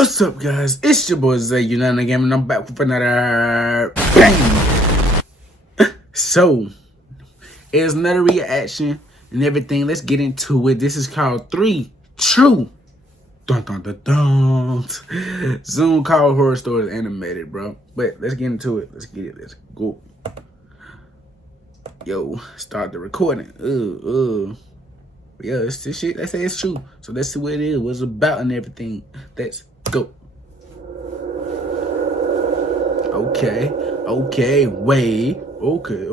What's up, guys? It's your boy ZayUnitedGaming, and I'm back with another bang. So, it's another reaction and everything. Let's get into it. This is called 3 True Dun Dun Dun Dun Zoom Call Horror Stories Animated, bro. But let's get into it. Let's get it. Let's go. Yo, start the recording. Yeah, it's this shit. Let's say it's true. So let's see what it is, what it's about, and everything. Let's go. Okay, wait. Okay.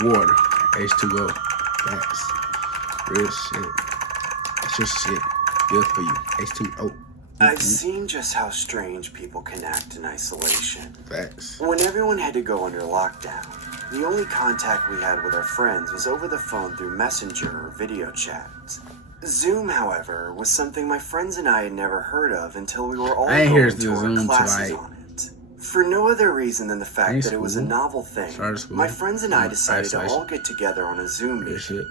Water, H2O, facts, real shit. That's your shit. Good for you. H2O. I've seen just how strange people can act in isolation. Facts. When everyone had to go under lockdown, the only contact we had with our friends was over the phone through Messenger or video chat. Zoom, however, was something my friends and I had never heard of until we were all going to our classes on it. For no other reason than the fact that it was a novel thing, my friends and I decided to all get together on a Zoom meeting.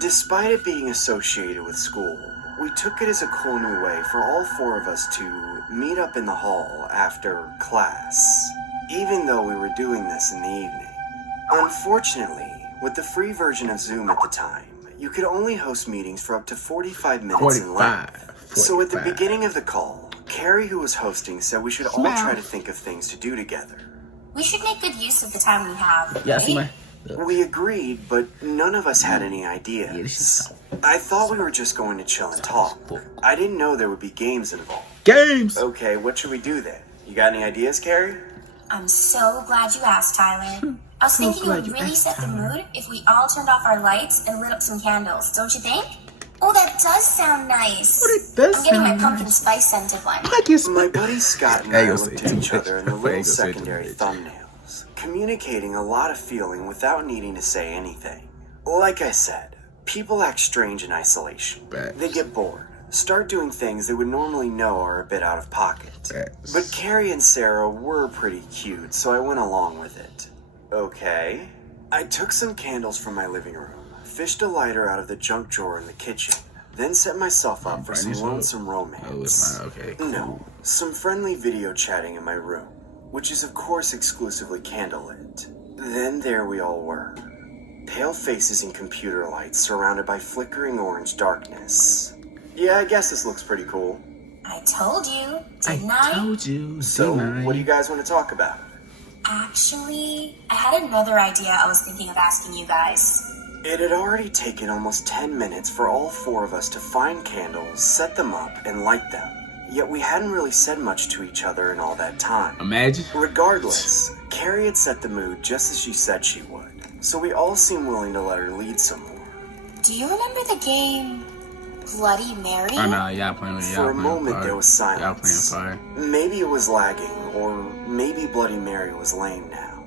Despite it being associated with school, we took it as a cool new way for all 4 of us to meet up in the hall after class, even though we were doing this in the evening. Unfortunately, with the free version of Zoom at the time, you could only host meetings for up to 45 minutes in length. So at the beginning of the call, Carrie, who was hosting, said we should all try to think of things to do together. We should make good use of the time we have, Yes, right? We agreed, but none of us had any ideas. I thought we were just going to chill and talk. I didn't know there would be games involved. Games! Okay, what should we do then? You got any ideas, Carrie? I'm so glad you asked, Tyler. I was thinking it would really set the mood if we all turned off our lights and lit up some candles, don't you think? Oh, that does sound nice. I'm getting my pumpkin spice scented one. My buddy Scott and I looked at each other in the little secondary thumbnails, communicating a lot of feeling without needing to say anything. Like I said, people act strange in isolation. They get bored, start doing things they would normally know are a bit out of pocket. But Carrie and Sarah were pretty cute, so I went along with it. Okay. I took some candles from my living room, fished a lighter out of the junk drawer in the kitchen, then set myself up for some lonesome romance. No, some friendly video chatting in my room, which is of course exclusively candlelit. Then there we all were. Pale faces in computer lights surrounded by flickering orange darkness. Yeah, I guess this looks pretty cool. I told you, didn't I? Told you. So, what do you guys want to talk about? Actually, I had another idea I was thinking of asking you guys. It had already taken almost 10 minutes for all 4 of us to find candles, set them up, and light them. Yet we hadn't really said much to each other in all that time. Imagine. Regardless, Carrie had set the mood just as she said she would, so we all seemed willing to let her lead some more. Do you remember the game Bloody Mary? Oh no, y'all playing with y'all. For a moment there was silence. Y'all playing fire. Maybe it was lagging, or maybe Bloody Mary was lame now.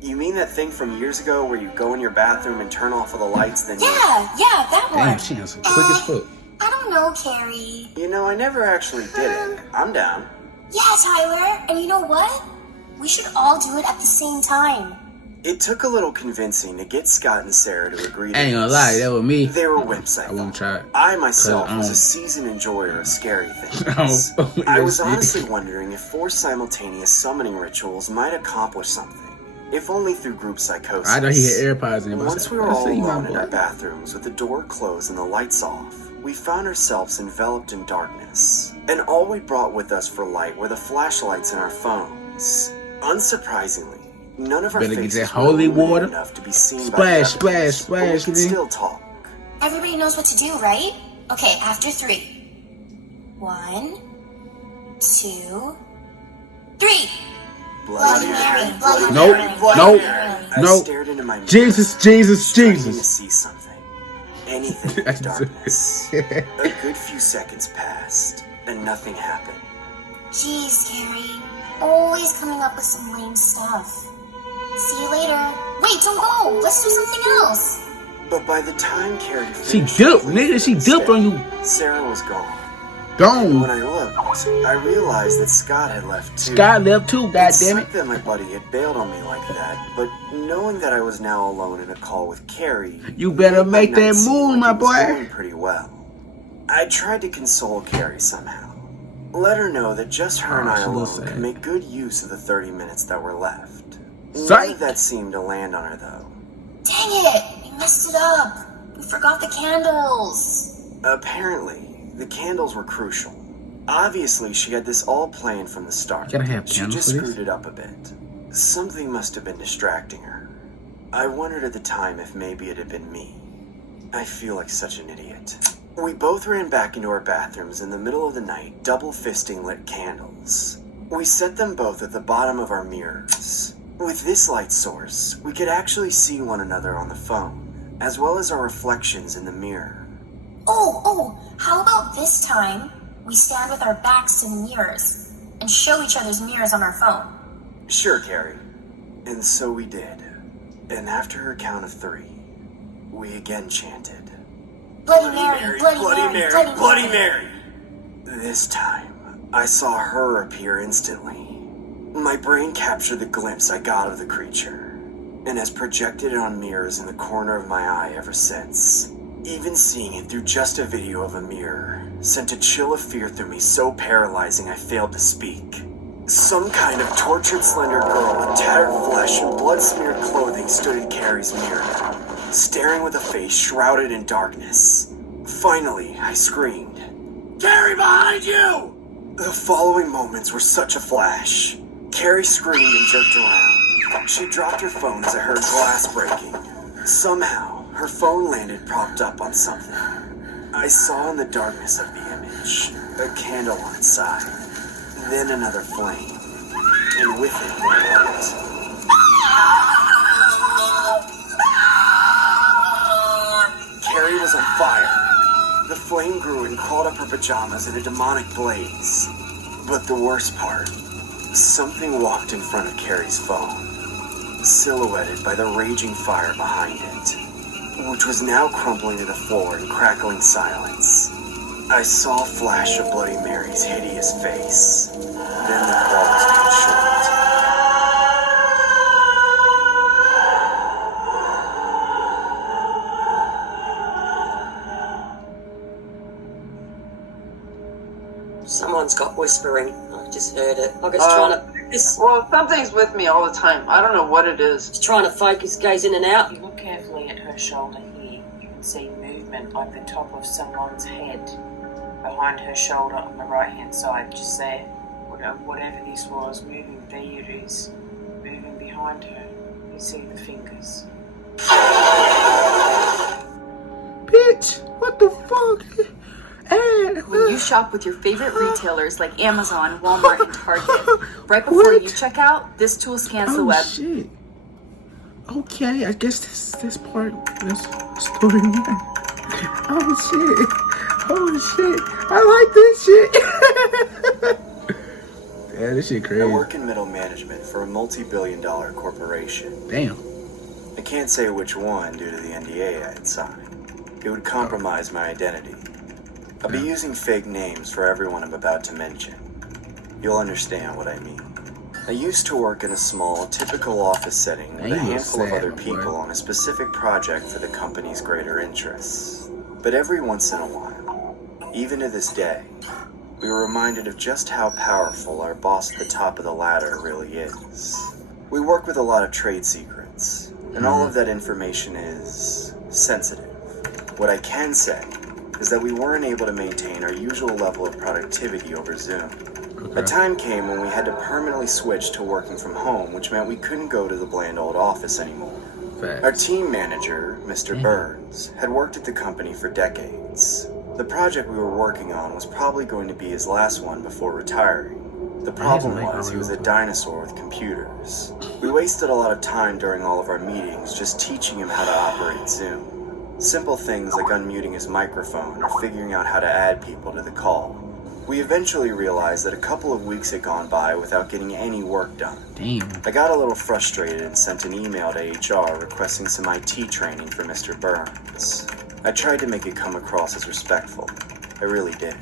You mean that thing from years ago where you go in your bathroom and turn off all the lights, then Yeah, that one. Damn, she answered quick as fuck. I don't know, Carrie. You know, I never actually did it. I'm down. Yeah, Tyler, and you know what? We should all do it at the same time. It took a little convincing to get Scott and Sarah to agree to I ain't gonna lie, that was me. They were wimps, I won't try it. I myself was a seasoned enjoyer of scary things. I was honestly wondering if 4 simultaneous summoning rituals might accomplish something. If only through group psychosis. I know he had AirPods in. Once we were all alone in our bathrooms with the door closed and the lights off, we found ourselves enveloped in darkness. And all we brought with us for light were the flashlights in our phones. Unsurprisingly, none of our faces were illuminated enough to be seen by others. Splash, but we could still talk. Everybody knows what to do, right? Okay, after 3. 1, 2, 3. Bloody Mary. Nope. I stared into my mirror, Jesus. trying to see something. Anything but darkness. A good few seconds passed, and nothing happened. Jeez, Carrie. Always coming up with some lame stuff. See you later. Wait, don't go. Let's do something else. But by the time Carrie She finished, dipped, nigga. She dipped on you. Sarah was gone. Gone. When I looked, I realized that Scott had left too. Scott left too, goddammit. It. That my buddy had bailed on me like that, but knowing that I was now alone in a call with Carrie, you better make that move, my boy. Going pretty well. I tried to console Carrie somehow. Let her know that just her and I alone could make good use of the 30 minutes that were left. None of that seemed to land on her, though. Dang it! We messed it up! We forgot the candles! Apparently, the candles were crucial. Obviously, she had this all planned from the start. She just screwed it up a bit. Something must have been distracting her. I wondered at the time if maybe it had been me. I feel like such an idiot. We both ran back into our bathrooms in the middle of the night, double-fisting lit candles. We set them both at the bottom of our mirrors. With this light source, we could actually see one another on the phone, as well as our reflections in the mirror. How about this time we stand with our backs to the mirrors and show each other's mirrors on our phone? Sure, Carrie. And so we did. And after her count of 3, we again chanted, Bloody Mary, Bloody Mary, Bloody Mary! This time, I saw her appear instantly. My brain captured the glimpse I got of the creature, and has projected it on mirrors in the corner of my eye ever since. Even seeing it through just a video of a mirror sent a chill of fear through me so paralyzing I failed to speak. Some kind of tortured slender girl with tattered flesh and blood-smeared clothing stood in Carrie's mirror, staring with a face shrouded in darkness. Finally, I screamed, "Carrie, behind you!" The following moments were such a flash. Carrie screamed and jerked around. She dropped her phone as I heard glass breaking. Somehow, her phone landed propped up on something. I saw in the darkness of the image a candle on its side, then another flame, and with it more light. Carrie was on fire. The flame grew and crawled up her pajamas in a demonic blaze. But the worst part, something walked in front of Carrie's phone, silhouetted by the raging fire behind it, which was now crumbling to the floor in crackling silence. I saw a flash of Bloody Mary's hideous face. Then the call was cut short. Someone's got whispering. I just heard it. I was trying to focus. Well, something's with me all the time. I don't know what it is. Just trying to focus, goes in and out. If you look carefully at her shoulder here, you can see movement like the top of someone's head behind her shoulder on the right-hand side, just there. Whatever this was, moving there it is, moving behind her. You see the fingers. Bitch, what the fuck? When you shop with your favorite retailers like Amazon, Walmart, and Target, right before you check out, this tool scans the web. Shit. Okay, I guess this part, this story one. Oh shit, I like this shit. Yeah, this shit crazy. I work in middle management for a multi-billion-dollar corporation. Damn. I can't say which one due to the NDA I had signed. It would compromise my identity. I'll be using fake names for everyone I'm about to mention. You'll understand what I mean. I used to work in a small, typical office setting with a handful of other people on a specific project for the company's greater interests. But every once in a while, even to this day, we were reminded of just how powerful our boss at the top of the ladder really is. We work with a lot of trade secrets, and all of that information is sensitive. What I can say is that we weren't able to maintain our usual level of productivity over Zoom. A time came when we had to permanently switch to working from home, which meant we couldn't go to the bland old office anymore. Our team manager, Mr. Burns, had worked at the company for decades. The project we were working on was probably going to be his last one before retiring. The problem was he was a dinosaur with computers. We wasted a lot of time during all of our meetings just teaching him how to operate Zoom. Simple things like unmuting his microphone or figuring out how to add people to the call. We eventually realized that a couple of weeks had gone by without getting any work done. Damn. I got a little frustrated and sent an email to HR requesting some IT training for Mr. Burns. I tried to make it come across as respectful. I really did.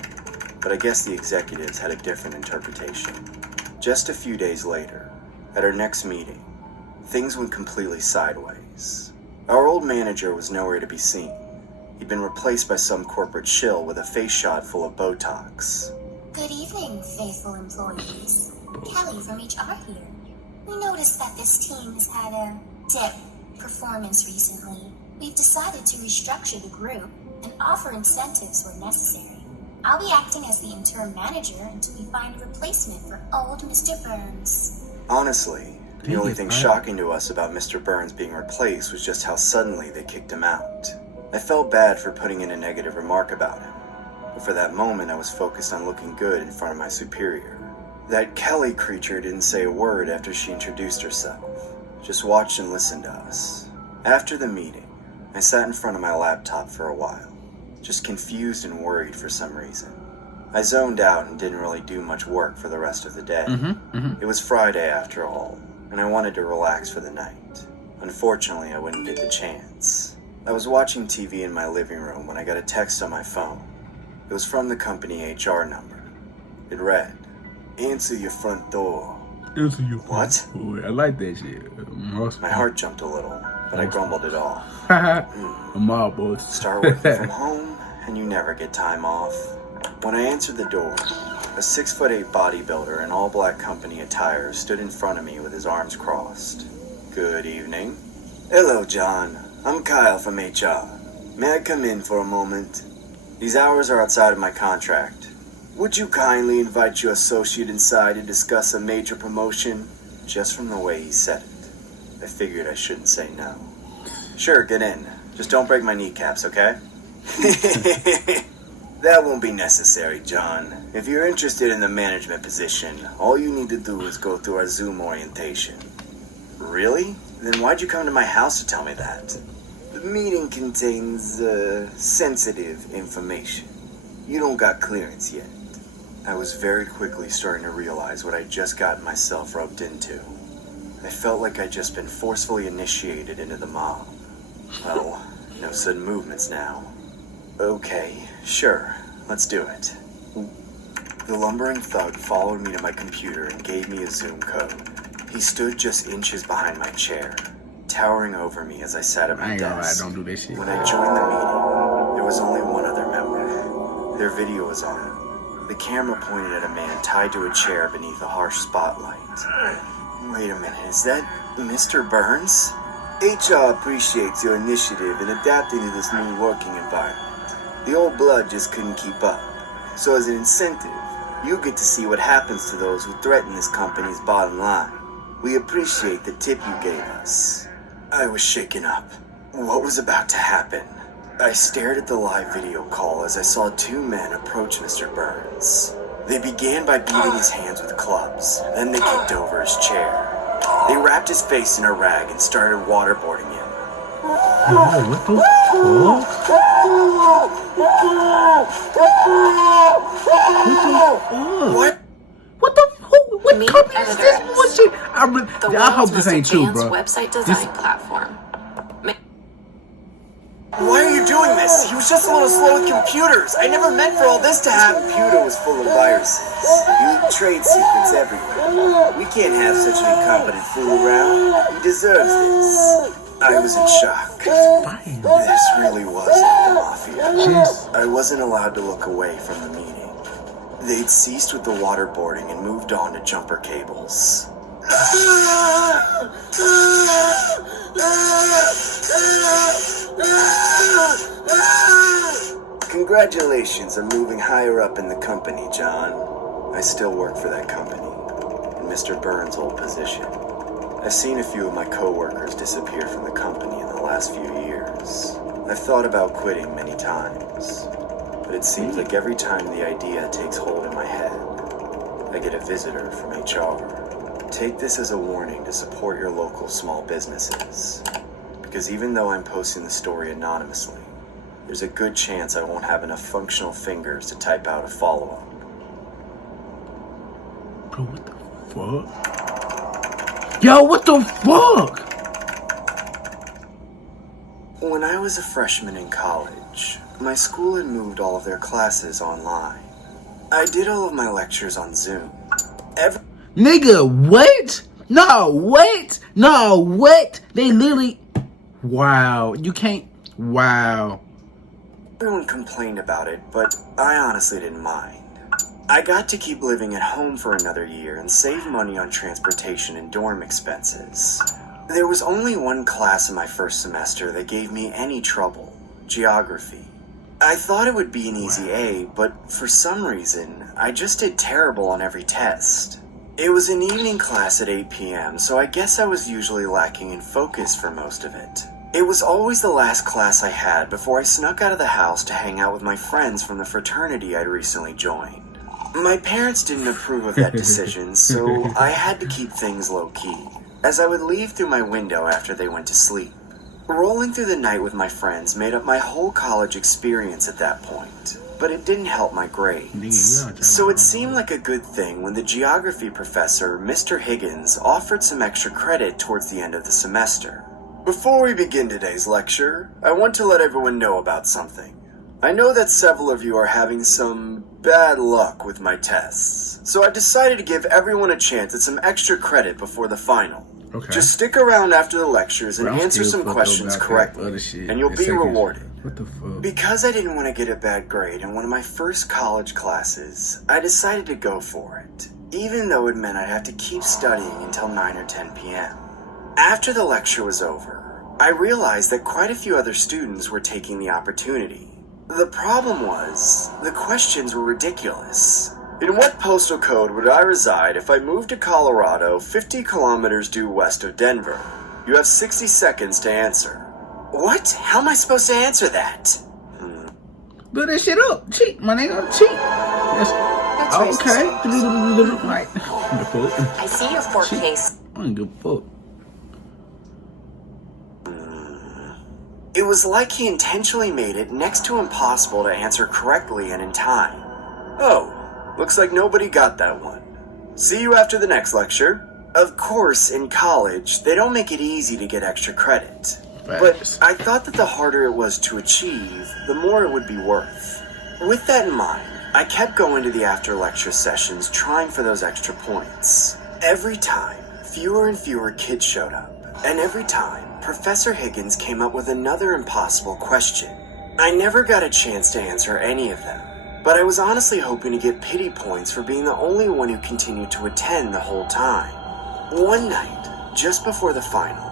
But I guess the executives had a different interpretation. Just a few days later, at our next meeting, things went completely sideways. Our old manager was nowhere to be seen. He'd been replaced by some corporate shill with a face shot full of Botox. Good evening, faithful employees. Kelly from HR here. We noticed that this team has had a dip performance recently. We've decided to restructure the group and offer incentives where necessary. I'll be acting as the interim manager until we find a replacement for old Mr. Burns. Honestly, the only thing shocking to us about Mr. Burns being replaced was just how suddenly they kicked him out. I felt bad for putting in a negative remark about him, but for that moment I was focused on looking good in front of my superior. That Kelly creature didn't say a word after she introduced herself, just watched and listened to us. After the meeting, I sat in front of my laptop for a while, just confused and worried for some reason. I zoned out and didn't really do much work for the rest of the day. It was Friday after all, and I wanted to relax for the night. Unfortunately, I wouldn't get the chance. I was watching TV in my living room when I got a text on my phone. It was from the company HR number. It read, "Answer your front door." Answer your front What? door. I like that shit. My heart jumped a little, but I grumbled it off. Mob boys. Start working from home, and you never get time off. When I answered the door, a 6'8" bodybuilder in all-black company attire stood in front of me with his arms crossed. "Good evening." "Hello, John. I'm Kyle from HR. May I come in for a moment? These hours are outside of my contract. Would you kindly invite your associate inside to discuss a major promotion?" Just from the way he said it, I figured I shouldn't say no. "Sure, get in. Just don't break my kneecaps, okay?" "That won't be necessary, John. If you're interested in the management position, all you need to do is go through our Zoom orientation." "Really? Then why'd you come to my house to tell me that?" "The meeting contains, sensitive information. You don't got clearance yet." I was very quickly starting to realize what I'd just gotten myself roped into. I felt like I'd just been forcefully initiated into the mob. Well, no sudden movements now. "Okay, sure, let's do it." The lumbering thug followed me to my computer and gave me a Zoom code. He stood just inches behind my chair, towering over me as I sat at my desk. Don't do that shit. When I joined the meeting, there was only one other member. Their video was on. The camera pointed at a man tied to a chair beneath a harsh spotlight. "Wait a minute, is that Mr. Burns?" "HR appreciates your initiative in adapting to this new working environment. The old blood just couldn't keep up. So as an incentive, you get to see what happens to those who threaten this company's bottom line. We appreciate the tip you gave us." I was shaken up. What was about to happen? I stared at the live video call as I saw two men approach Mr. Burns. They began by beating his hands with clubs. Then they kicked over his chair. They wrapped his face in a rag and started waterboarding him. Oh, what the fuck? What? What the fuck? What Meet company is this editors. bullshit? I hope world's this most ain't true, advanced bro. website design platform. Why are you doing this? He was just a little slow with computers. I never meant for all this to happen. The computer was full of viruses. You leak trade secrets everywhere. We can't have such an incompetent fool around. He deserves this. I was in shock. This really was the mafia. I wasn't allowed to look away from the meeting. They'd ceased with the waterboarding and moved on to jumper cables. Congratulations on moving higher up in the company, John. I still work for that company, in Mr. Burns' old position. I've seen a few of my coworkers disappear from the company in the last few years. I've thought about quitting many times, but it seems like every time the idea takes hold in my head, I get a visitor from HR. Take this as a warning to support your local small businesses, because even though I'm posting the story anonymously, there's a good chance I won't have enough functional fingers to type out a follow-up. Bro, what the fuck? Yo, what the fuck? When I was a freshman in college, my school had moved all of their classes online. I did all of my lectures on Zoom. Nigga, what? No, what? No, what? They literally... Wow. You can't... Wow. Everyone complained about it, but I honestly didn't mind. I got to keep living at home for another year and save money on transportation and dorm expenses. There was only one class in my first semester that gave me any trouble: geography. I thought it would be an easy A, but for some reason, I just did terrible on every test. It was an evening class at 8 p.m., so I guess I was usually lacking in focus for most of it. It was always the last class I had before I snuck out of the house to hang out with my friends from the fraternity I'd recently joined. My parents didn't approve of that decision, so I had to keep things low-key, as I would leave through my window after they went to sleep. Rolling through the night with my friends made up my whole college experience at that point, but it didn't help my grades. So it seemed like a good thing when the geography professor, Mr. Higgins, offered some extra credit towards the end of the semester. Before we begin today's lecture, I want to let everyone know about something. I know that several of you are having some bad luck with my tests, so I've decided to give everyone a chance at some extra credit before the final. Okay. Just stick around after the lectures and answer some questions correctly, and you'll be rewarded. What the fuck? Because I didn't want to get a bad grade in one of my first college classes, I decided to go for it, even though it meant I'd have to keep studying until 9 or 10 p.m. After the lecture was over, I realized that quite a few other students were taking the opportunity. The problem was, the questions were ridiculous. In what postal code would I reside if I moved to Colorado 50 kilometers due west of Denver? You have 60 seconds to answer. What? How am I supposed to answer that? Blow that shit up. Cheat, my nigga. Cheat. That's okay. Right. I see your 4Ks. I don't give a fuck. It was like he intentionally made it next to impossible to answer correctly and in time. Oh, looks like nobody got that one. See you after the next lecture. Of course, in college, they don't make it easy to get extra credit. But I thought that the harder it was to achieve, the more it would be worth. With that in mind, I kept going to the after-lecture sessions trying for those extra points. Every time, fewer and fewer kids showed up. And every time, Professor Higgins came up with another impossible question. I never got a chance to answer any of them, but I was honestly hoping to get pity points for being the only one who continued to attend the whole time. One night, just before the final,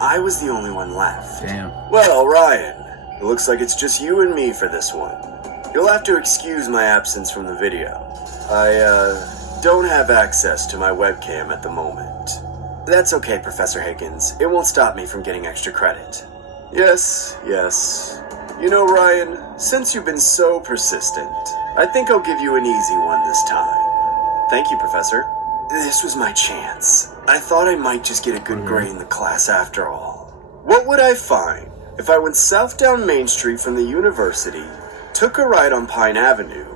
I was the only one left. Damn. Well, Ryan, it looks like it's just you and me for this one. You'll have to excuse my absence from the video. I, don't have access to my webcam at the moment. That's okay, Professor Higgins. It won't stop me from getting extra credit. Yes. You know, Ryan, since you've been so persistent, I think I'll give you an easy one this time. Thank you, Professor. This was my chance. I thought I might just get a good grade in the class after all. What would I find if I went south down Main Street from the university, took a right on Pine Avenue,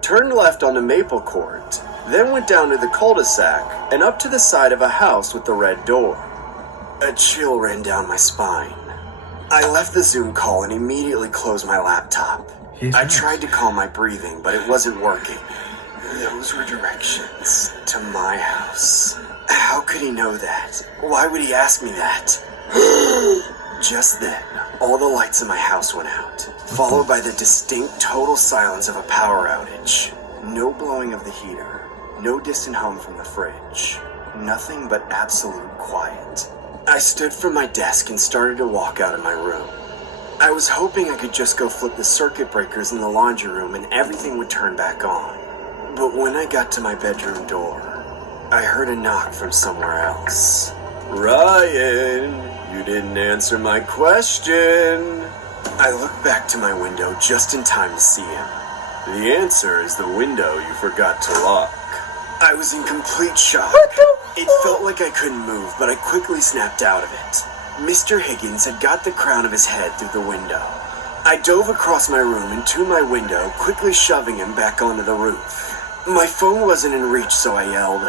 turned left onto Maple Court, then went down to the cul-de-sac and up to the side of a house with the red door? A chill ran down my spine. I left the Zoom call and immediately closed my laptop. I tried to calm my breathing, but it wasn't working. Those were directions to my house. How could he know that? Why would he ask me that? Just then, all the lights in my house went out, followed by the distinct total silence of a power outage. No blowing of the heater, no distant hum from the fridge. Nothing but absolute quiet. I stood from my desk and started to walk out of my room. I was hoping I could just go flip the circuit breakers in the laundry room and everything would turn back on. But when I got to my bedroom door, I heard a knock from somewhere else. Ryan, you didn't answer my question. I looked back to my window just in time to see him. The answer is the window you forgot to lock. I was in complete shock. It felt like I couldn't move, but I quickly snapped out of it. Mr. Higgins had got the crown of his head through the window. I dove across my room and to my window, quickly shoving him back onto the roof. My phone wasn't in reach, so I yelled,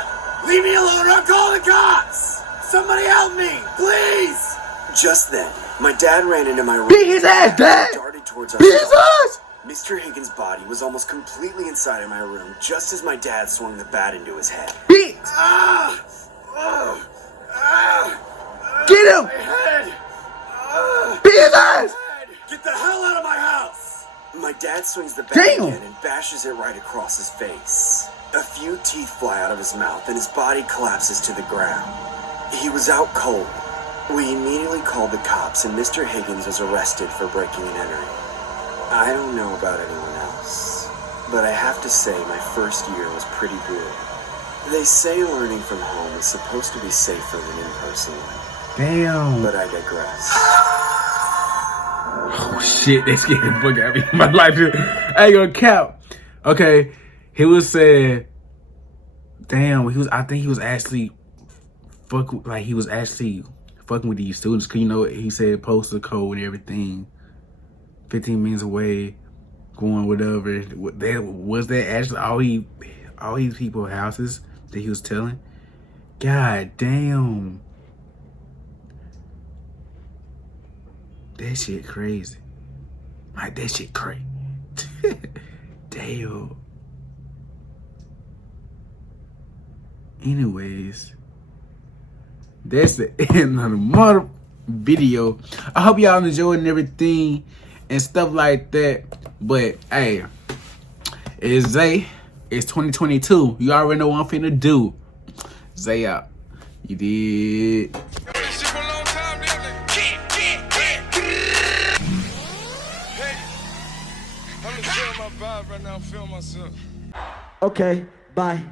"Leave me alone, I'll call the cops! Somebody help me, please!" Just then, my dad ran into my room. Beat his ass, Dad! Darted towards our Beat his ass! Mr. Higgins' body was almost completely inside of my room just as my dad swung the bat into his head. Beat! Get him! My head! Beat his ass! Get the hell out of my house! My dad swings the bat Damn. again and bashes it right across his face. A few teeth fly out of his mouth and his body collapses to the ground. He was out cold. We immediately called the cops and Mr. Higgins was arrested for breaking and entering. I don't know about anyone else, but I have to say my first year was pretty brutal. They say learning from home is supposed to be safer than in-person learning. Damn. But I digress. Oh shit, they scared the fuck out of me. My life is, I ain't gonna cap. Okay, he was saying, damn, I think he was actually fucking with these students. Cause you know, he said postal code and everything. 15 minutes away, going whatever. Was that actually all these people's houses that he was telling? God damn. That shit crazy. Like, that shit crazy. Damn. Anyways, that's the end of the mother video. I hope y'all enjoyed and everything and stuff like that. But hey, it's Zay. It's 2022. You already know what I'm finna do. Zay out. You did. Okay, bye.